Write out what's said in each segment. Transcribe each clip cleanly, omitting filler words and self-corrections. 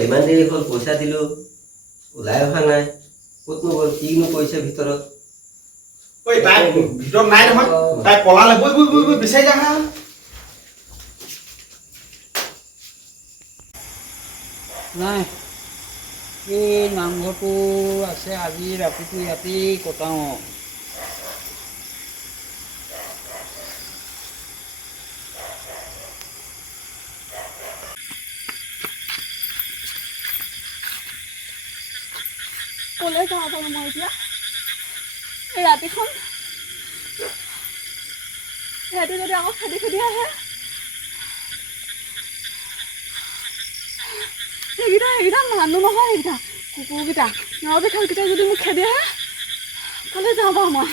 হ'ল ইমান দেৰি হ'ল পইচা দিলোঁ ওলাই অহা নাই ক'তনো গ'ল কিনো কৰিছে ভিতৰত ঐ তাই ভিতৰত নাই নহয় তাই পলালে বৈ বৈ বৈ বৈ বিচাৰি যা হা নাই এই নামঘৰটো আছে আজি ৰাতিটো ইয়াতেই কটাওঁ ক'লৈ যাওঁ বাৰু মই এতিয়া এই ৰাতিখন সিহঁতে যদি আকৌ খেদি খেদি আহে সেইকেইটা মানুহ নহয় সেইকেইটা কুকুৰকেইটা নৰবিষালকেইটা যদি মোক খেদি আহে ক'লৈ যাওঁ বাৰু মই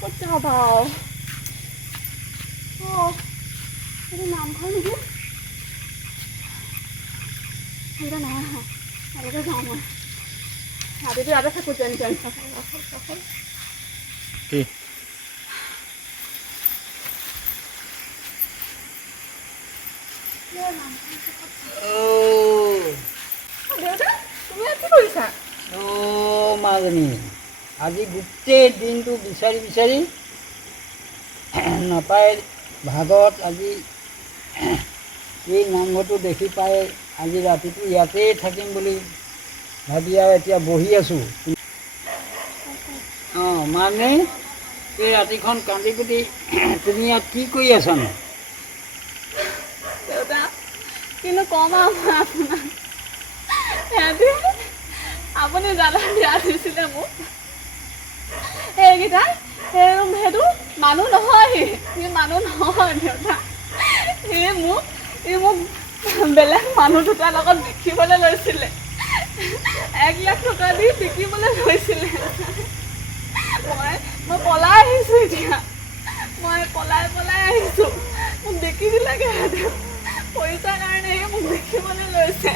ক'ত যাওঁ বাৰু এইটো নামঘৰ নেকি সেইটা নাই অহা তালৈকে যাওঁ মই ৰাতিটো ইয়াতে থাকোঁ যেন কি দেউতা তুমি ইয়াত কি কৰিছা মাজনী আজি গোটেই দিনটো বিচাৰি বিচাৰি নাপায় ভাগত আজি এই নামঘৰটো দেখি পাই আজি ৰাতিটো ইয়াতেই থাকিম বুলি ভাবি আৰু এতিয়া বহি আছোঁ মানে এই ৰাতিখন কান্দি কুটি তুমি ইয়াত কি কৰি আছানো দেউতা কিন্তু কম আৰু মই আপোনাক সিহঁতি আপুনি জানা দিয়া দিছিলে মোক এইকেইটা সেইটো মানুহ নহয় সি মানুহ নহয় দেউতা সি মোক বেলেগ মানুহ দুটাৰ লগত বিকিবলৈ লৈছিলে 1 লাখ টকা দি বিকিবলৈ লৈছিলে মই পলাই আহিছোঁ এতিয়া মই পলাই আহিছোঁ মোক দেখি দিলেগৈ পইচাৰ কাৰণেহে মোক দেখিবলৈ লৈছে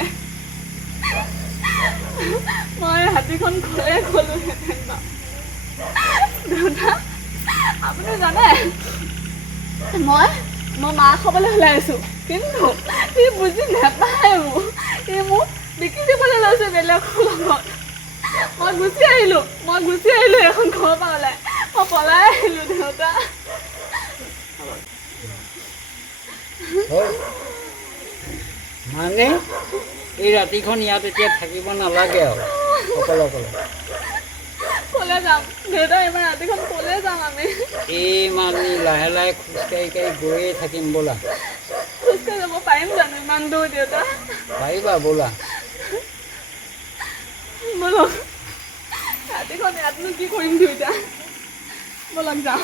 মই হাতীখন ঘৰে গ'লোহেঁতেন দেউতা আপুনি জানে মই মাক খাবলৈ ওলাই আছোঁ কিন্তু সি বুজি নাপায় মোক বিকি দিবলৈ লৈছে বেলেগৰ লগত মই গুচি আহিলোঁ এখন ঘৰৰ পৰা ওলাই মই পলাই আহিলোঁ দেউতা মানে এই ৰাতিখন ইয়াত এতিয়া থাকিব নালাগে আৰু অকলে ক'লে যাম দেউতা ইমান ৰাতিখন ক'লে যাম আমি এই মানে লাহে লাহে খোজকাঢ়ি গৈয়ে থাকিম ব'লা খোজকাঢ়ি যাব পাৰিম জানো ইমান দূৰ দেউতা পাৰিবা ব'লা বলক ৰাতিখন ইয়াতনো কি কৰিম দুইটা বলক যাওঁ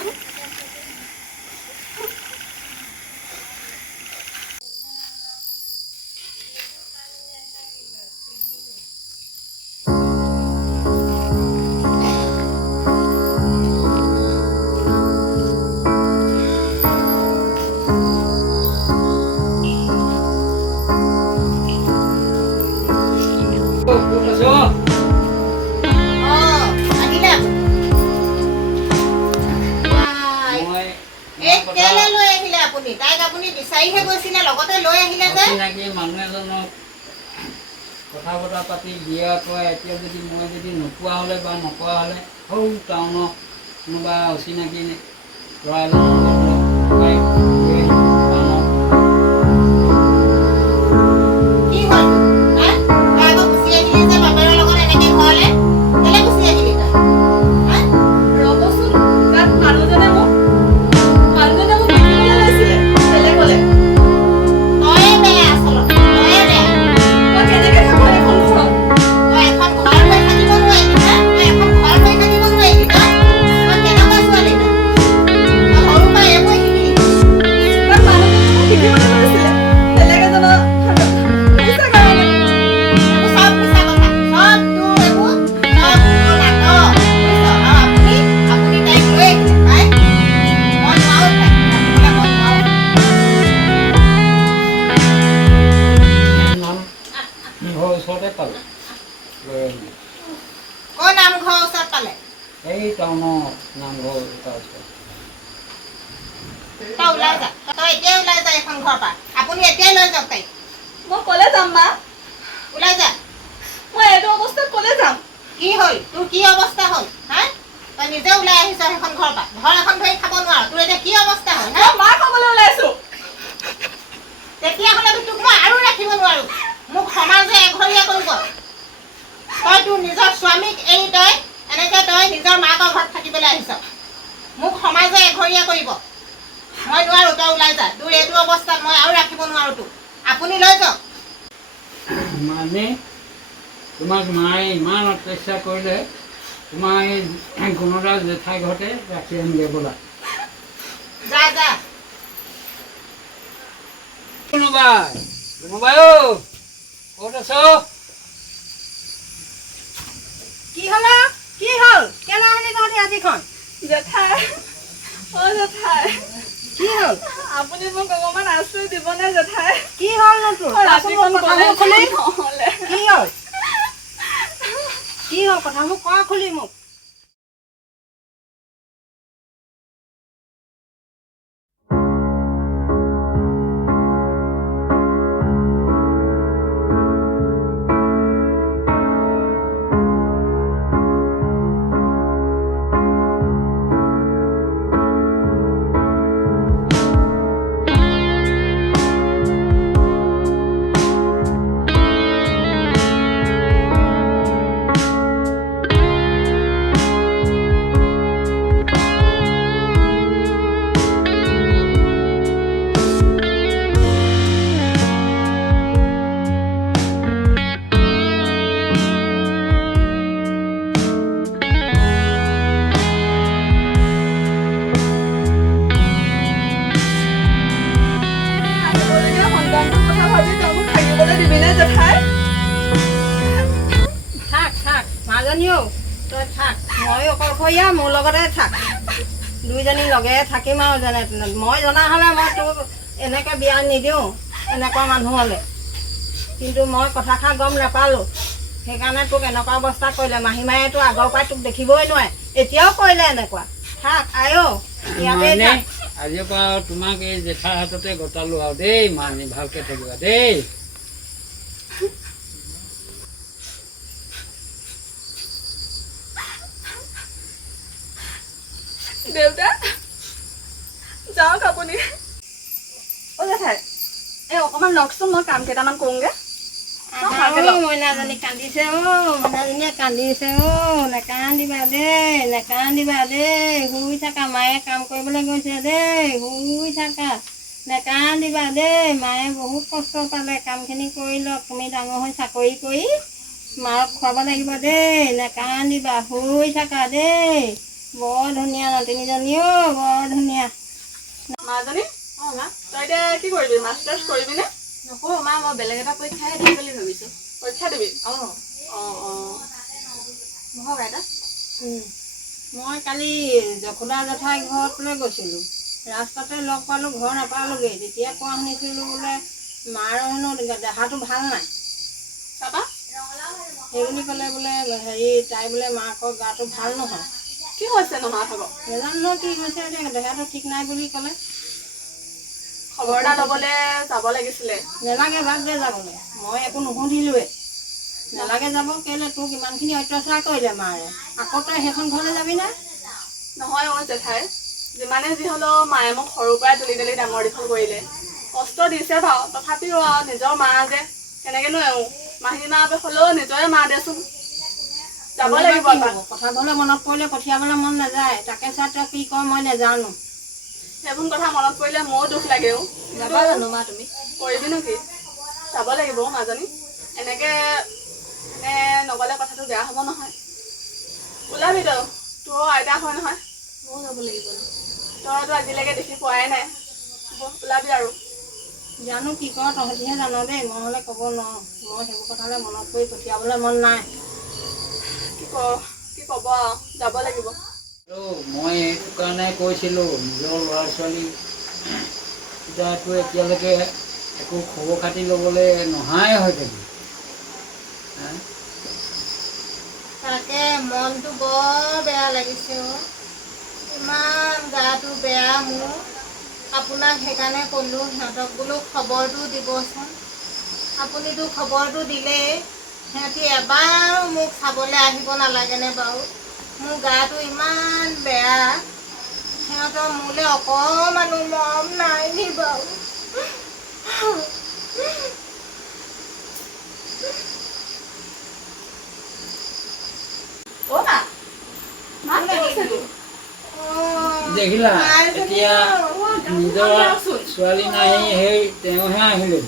মানুহ এজনক কথা বতৰা পাতি দিয়া কয় এতিয়া যদি মই নোপোৱা হ'লে বা নকৰা হ'লে সৌ টাউনৰ কোনোবা অচিনাকি ল'ৰা এই টাউনৰ নামঘৰ এটা আছে। তই ওলাই যা, তই এতিয়াই ওলাই যা এখন ঘৰৰ পৰা। আপুনি এতিয়াই লৈ যাওক তাইক। মই ক'লে যাম মা? ওলাই যা। মই এইটো অৱস্থাত ক'লে যাম? কি হ'ল তোৰ, কি অৱস্থা হ'ল হা? তই নিজে ওলাই আহিছ সেইখন ঘৰৰ পৰা, ঘৰ এখন ধৰি খাব নোৱাৰ, তোৰ এতিয়া কি অৱস্থা হ'ল হা? মই মাৰ খাবলৈ ওলাইছো। তেতিয়াহ'লে তোক মই আৰু ৰাখিব নোৱাৰো, মোক সমাজে এঘৰীয়া কৰিব। তই তোৰ নিজৰ স্বামীক এৰি তই এনেকে তই নিজৰ মাকৰ ঘৰত থাকিবলৈ আহিছ, মোক সমাজে এঘৰীয়া কৰিব। মই নোৱাৰো, তই ওলাই যা। তোৰ এইটো অৱস্থাত মই আৰু ৰাখিব নোৱাৰো তোক, আপুনি লৈ যাওক। মানে তোমাক মায়ে ইমান অত্যাচাৰ কৰিলে, তোমাৰ এই গুণৰাজ জেঠাই ঘৰতে ৰাখি আনিলে ব'লা। যা যা। গুণবাই, গুণবাই অ', ক'ত আছ? কি হ'ল কি হ'ল, কেলে আহিলি তহঁতি ৰাতিখন? জেঠাই, অ' জেঠাই, কি হ'ল আপুনি মোক অকণমান আশ্ৰয় দিবনে জেঠাই? কি হ'লনো তোৰ? ৰাতিখন কথাবোৰ খুলি নহ'লে কি হ'ল, কি হ'ল কথাবোৰ কোৱা খুলি মোক। থাক থাক মাজনীও, তই থাক, মই অকলশৰীয়া, মোৰ লগতে থাক, দুইজনী লগে থাকিম আৰু যেনে তেনে। মই জনা হ'লে মই তোক এনেকৈ বিয়া নিদিওঁ এনেকুৱা মানুহ হ'লে, কিন্তু মই কথাষাৰ গম নাপালোঁ, সেইকাৰণে তোক এনেকুৱা অৱস্থা কৰিলে। মাহীমায়েতো আগৰ পৰাই তোক দেখিবই নোৱাৰে, এতিয়াও কৰিলে এনেকুৱা। থাক আইঅ, ইয়াতে মানে থাক। আজিৰ পৰা তোমাক এই জেঠাৰ হাততে গতালো আৰু দেই, মানি ভালকে থাকিবা দেই। দেউতা, যাওক আপুনি। অ' জেঠাই, এই অকণমান লওকচোন, মই কাম কেইটামান কৰোঁগৈ। মইনাজনী কান্দিছে অ', মইনাজনীয়ে কান্দিছে অ', নেকান্দিবা দেই, নেকান্দিবা দেই, শুই থাকা, মায়ে কাম কৰিবলৈ গৈছে দেই, শুই থাকা, নেকান্দিবা দেই। মায়ে বহুত কষ্ট পালে, কামখিনি কৰি লওক, তুমি ডাঙৰ হৈ চাকৰি কৰি মাক খুৱাব লাগিব দেই, নেকান্দিবা, শুই থাকা দেই। বৰ ধুনীয়া নাতিনীজনী অ', বৰ ধুনীয়া। মাজনী, অঁ মা, তই এতিয়া কি কৰিবি? মাষ্টাৰ্ছ কৰিবিনে? নকৰোঁ মা, মই বেলেগ এটা পৰীক্ষাহে দিম বুলি ভাবিছোঁ। পৰীক্ষা দিবি? অঁ অঁ অঁ। বহক আইতা। মই কালি যশোদা জেঠাই ঘৰলৈ গৈছিলোঁ, ৰাস্তাতে লগ পালোঁ, ঘৰ নাপালোঁগৈ। তেতিয়া কোৱা শুনিছিলোঁ বোলে মাৰ হেনো দেহাটো ভাল নাই। তাৰপা? সেই বুলি ক'লে বোলে হেৰি, তাই বোলে মাকৰ গাটো ভাল নহয়। কি হৈছে নো মা ভাগৰ? নাজানো নহয় কি হৈছে, এতিয়া দেহাটো ঠিক নাই বুলি ক'লে। খবৰ এটা ল'বলৈ যাব লাগিছিলে। নেলাগে, বাদ দে যাবলৈ, মই একো নুসুধিলোৱে। নেলাগে যাব, কেলৈ তোক ইমানখিনি অত্যাচাৰ কৰিলে মাৰে, আকৌ তই সেইখন ঘৰলৈ যাবিনে? নহয় অ' জেঠাই, যিমানে যি হ'লেও মায়ে মোক সৰুৰ পৰাই তুলি তুলি ডাঙৰ দীঘল কৰিলে। কষ্ট দিছে বাৰু, তথাপিও আৰু নিজৰ মা যে, কেনেকেনো এওঁ। মাহী মা হ'লেও নিজৰে মা দেচোন। যাব লাগিব এপাক। কথাবলৈ মনত পৰিলে পঠিয়াবলৈ মন নাযায়, তাকে চাই তই কি কৰ মই নাজানো। সেইবোৰ কথা মনত পৰিলে মোৰো দুখ লাগেও। যাবা জানো মা তুমি? কৰিবিনো কি? যাব লাগিব মাজনী। এনেকে নগ'লে কথাটো বেয়া হ'ব নহয়। ওলাবি তই, তোৰ আইতা হয় নহয়। ময়ো যাব লাগিব। তইতো আজিলৈকে দেখি পোৱাই নাই, ওলাবি আৰু। জানো কি কৰ, তহঁতিহে জান দেই, মই হ'লে ক'ব নোৱাৰোঁ। মই সেইবোৰ কথালৈ মনত কৰি পঠিয়াবলৈ মন নাই। কি ক'ব আৰু, যাব লাগিব। মই এইটো কাৰণে কৈছিলোঁ, নিজৰ ল'ৰা ছোৱালী এতিয়াতো এতিয়ালৈকে একো খবৰ খাতি ল'বলৈ নহাই হৈ থাকিল। তাকে মনটো বৰ বেয়া লাগিছে অ'। ইমান গাটো বেয়া মোৰ। আপোনাক সেইকাৰণে ক'লোঁ সিহঁতক বোলো খবৰটো দিবচোন। আপুনিতো খবৰটো দিলেই, সিহঁতি এবাৰো মোক চাবলৈ আহিব নালাগেনে বাৰু? মোৰ গাটো ইমান বেয়া, সিহঁতৰ মোলৈ অকণমানো মৰম নাই নি বাৰু? অ' মা, মা কি হৈছেনো? দেখিলা এতিয়া নিজৰ ছোৱালী নাহি সেই তেওঁহে আহিলে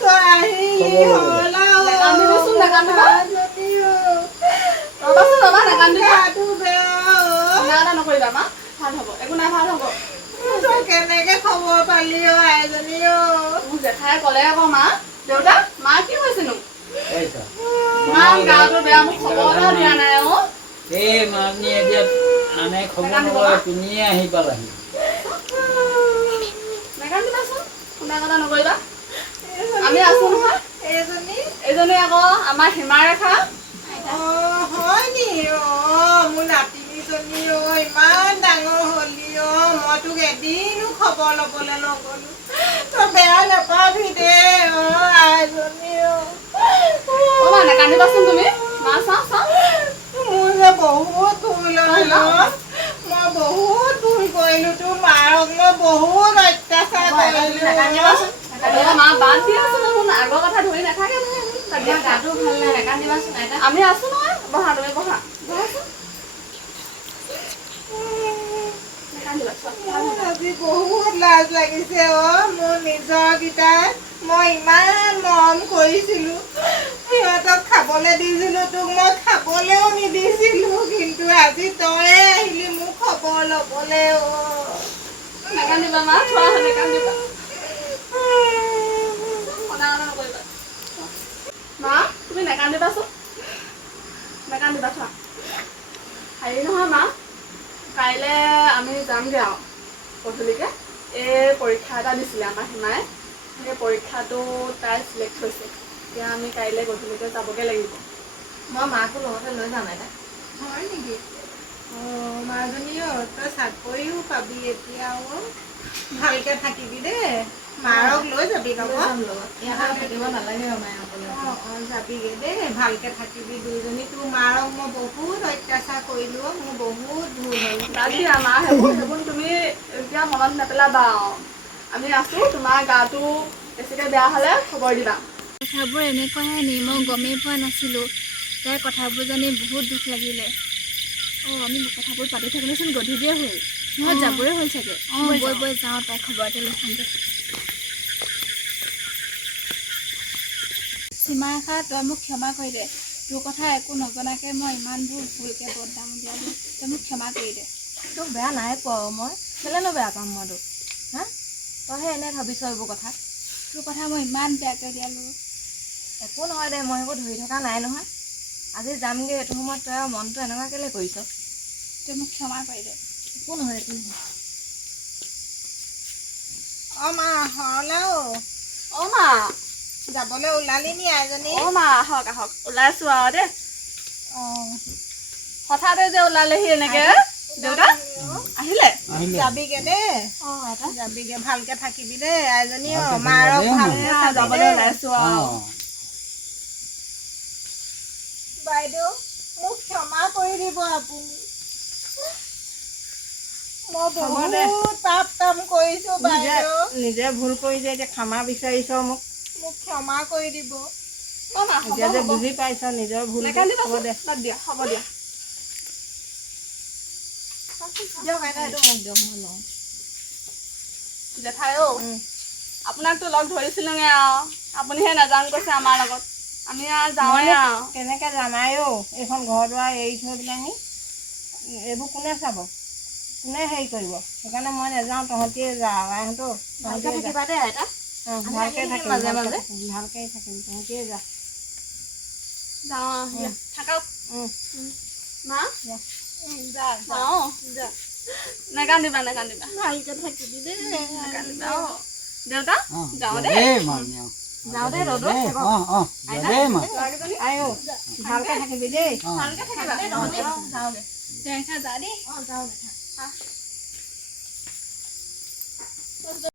তই আহিলি হ'ল আৰু। নাকান্দিবাচোন, নাকান্দিবা। ৰ'বাচোন, ৰ'বা, নাকান্দিবা। গাটো বেয়া অ'। না না নকৰিবা মা, ভাল হ'ব, একো নাই, ভাল হ'ব। তই কেনেকে খবৰ পালি অ' আইজনী অ'? মোক জেঠাই ক'লে আকৌ মা। দেউতা, মা কি হৈছেনো? পাইছা ইমান গাটো বেয়া, মোক খবৰ এটা দিয়া নাই অ'। এই মামী এতিয়া আনে খবৰ নলয় তুমিয়ে আহি পালাহি নাকান্দিবাচোন, শুনা কথা নকৰিবা। আমি আছো নহয়। এইজনী আকৌ আমাৰ সীমাৰেখা। অ' হয় নি? অ' মোৰ নাতিনীজনী অ' ইমান ডাঙৰ হ'লি অ'। মই তোক এদিনো খবৰ ল'বলৈ নগ'লো। তই বেয়া নাপাবি দেই অ' আইজনী অ'। অ' মা, নাকান্দিবাচোন তুমি। মা চাওঁ, চাওঁ। মোৰ যে বহুত ভুল হ'ল অ'। মই বহুত ভুল কৰিলোঁ। তোৰ মাৰক মই বহুত অত্যাচাৰ কৰিলোঁ। নাকান্দিবাচোন। মা বাদ দিয়াচোন, দেখোন আগৰ কথা ধৰি নাথাকে নহয়। গাটো ভাল নাই, নাকান্দিবাচোন আইতা। আমি আছো নহয়। বহা, তুমি বহা। বহাচোন। নাকান্দিবা, চোৱা, ভাল হ'ব। আজি বহুত লাজ লাগিছে অ' মোৰ নিজৰকেইটাই। মই ইমান মৰম কৰিছিলোঁ, সিহঁতক খাবলৈ দিছিলোঁ, তোক মই খাবলৈও নিদিছিলোঁ, কিন্তু আজি তয়ে আহিলি মোক খবৰ ল'বলৈ অ'। নাকান্দিবা মা, চোৱা, নাকান্দিবা। সদা সদা নকৰিবা। মা, তুমি নাকান্দিবাচোন। নাকান্দিবা, চোৱা। হেৰি নহয় মা, কাইলৈ আমি যামগৈ আৰু গধূলিকৈ। এই পৰীক্ষা এটা দিছিলে আমাৰ সীমাই, সেই পৰীক্ষাটো তাই চিলেক্ট হৈছে। এতিয়া আমি কাইলৈ গধূলিকৈ যাবগৈ লাগিব। মই মাকো লগতে লৈ যাম এটা। হয় নেকি? অ' মাজনী অ' তই চাকৰিও পাবি এতিয়া অ'। ভালকৈ থাকিবি দেই। মাৰক লৈ যাবি লগত। ইয়াত থাকিব নালাগে মায়ে। অঁ যাবিগৈ দেই, ভালকৈ থাকিবি দুইজনী। তোৰ মাৰক মই বহুত অত্যাচাৰ কৰিলোঁ, মোৰ বহুত ভুল হ'ল। বাদ দিয়া মা, সেইবোৰ তুমি এতিয়া মনত নেপেলাবা আৰু। আমি আছোঁ, তোমাৰ গাটো বেছিকৈ বেয়া হ'লে খবৰ দিবা। কথাবোৰ এনেকুৱাহে নি, মই গমেই পোৱা নাছিলোঁ। তাইৰ কথাবোৰ জানি বহুত দুখ লাগিলে। অঁ আমি কথাবোৰ পাতি থাকিলেচোন গধূলিয়ে হ'ল, সিহঁত যাবই হ'ল চাগে। অঁ বৈ বৈ যাওঁ, তাইৰ খবৰ এটা লৈ খাওঁগৈ। সীমাৰেখা, তই মোক ক্ষমা কৰি দে। তোৰ কথা একো নজনাকৈ মই ইমানবোৰ ভুলকৈ বদনাম দিয়ালোঁ। তই মোক ক্ষমা কৰি দে। তোক বেয়া নাই পোৱা মই, কেলেনো বেয়া পাম মই তোক? হা তইহে এনে ভাবিছ এইবোৰ কথা। তোৰ কথা মই ইমান বেয়াকৈ দিয়ালোঁ। একো নহয় দে, মই সেইবোৰ ধৰি থকা নাই নহয়। আজি যামগৈ, এইটো সময়ত তই আৰু মনটো এনেকুৱা কেলৈ কৰিছ? তই মোক ক্ষমা কৰি দে। একো নহয়, একো নহয়। অঁ মা হৰলাও, অ' মা, যাবলৈ ওলালি নি আইজনী? অ' মা, আহক আহক, ওলাইছোঁ আৰু দেই। অঁ হঠাতে যে ওলালেহি এনেকৈ। দেউতা আহিলে? যাবিগে দেই। অঁ আইতা যাবিগে, ভালকে থাকিবি দেই আইজনী। অ' মাৰক ভালকে চাবি যাবলৈ দেই। ওলাইছোঁ আৰু। বাইদেউ মোক ক্ষমা কৰি দিব আপুনি। মই বহুত পাপ কাম কৰিছো বাইদেউ। নিজে ভুল কৰি যে এতিয়া ক্ষমা বিচাৰিছ মোক ক্ষমা কৰি দিব। অ' মা, হ'ব এতিয়া যে হ'ব। বুজি পাইছ নিজৰ ভুল। নাকান্দিবাচোন, বাদ দিয়া, হ'ব দিয়া। দিয়ক আইতা, এইটো মোক দিয়ক, মই লওঁ। জেঠাই অ' আপোনাকতো লগ ধৰিছিলোঁগৈ আৰু আপুনিহে নাযাওঁ কৈছে আমাৰ লগত। আমি আৰু যাওঁৱে আৰু। কেনেকৈ জানাই অ' এইখন ঘৰ দুৱাৰ এৰি থৈ পেলানি এইবোৰ কোনে চাব, কোনে হেৰি কৰিব? সেইকাৰণে মই নাযাওঁ, তহঁতিয়ে যা আইহঁতো, ভালকৈ তহঁতিয়ে যা। থাকিবা দেই আইতা। অঁ ভালকৈ থাকিম, মাজে মাজে ভালকৈ থাকিম, তহঁতিয়ে যা। যাওঁ দিয়া, থাকক। মা যা যাওঁ। যা, নাকান্দিবা, নাকান্দিবা, ভালকে থাকিবি দেই। নাকান্দিবা। অঁ দেউতা যাওঁ দেই। যাওঁ দে ৰ'দত দেই, থাকক। দেই মা আইও ভালকে থাকিবি দেই ভালকে থাকিবা দেই তহঁতি। যাওঁ দে। দেখা যা দেই যাওঁ দে।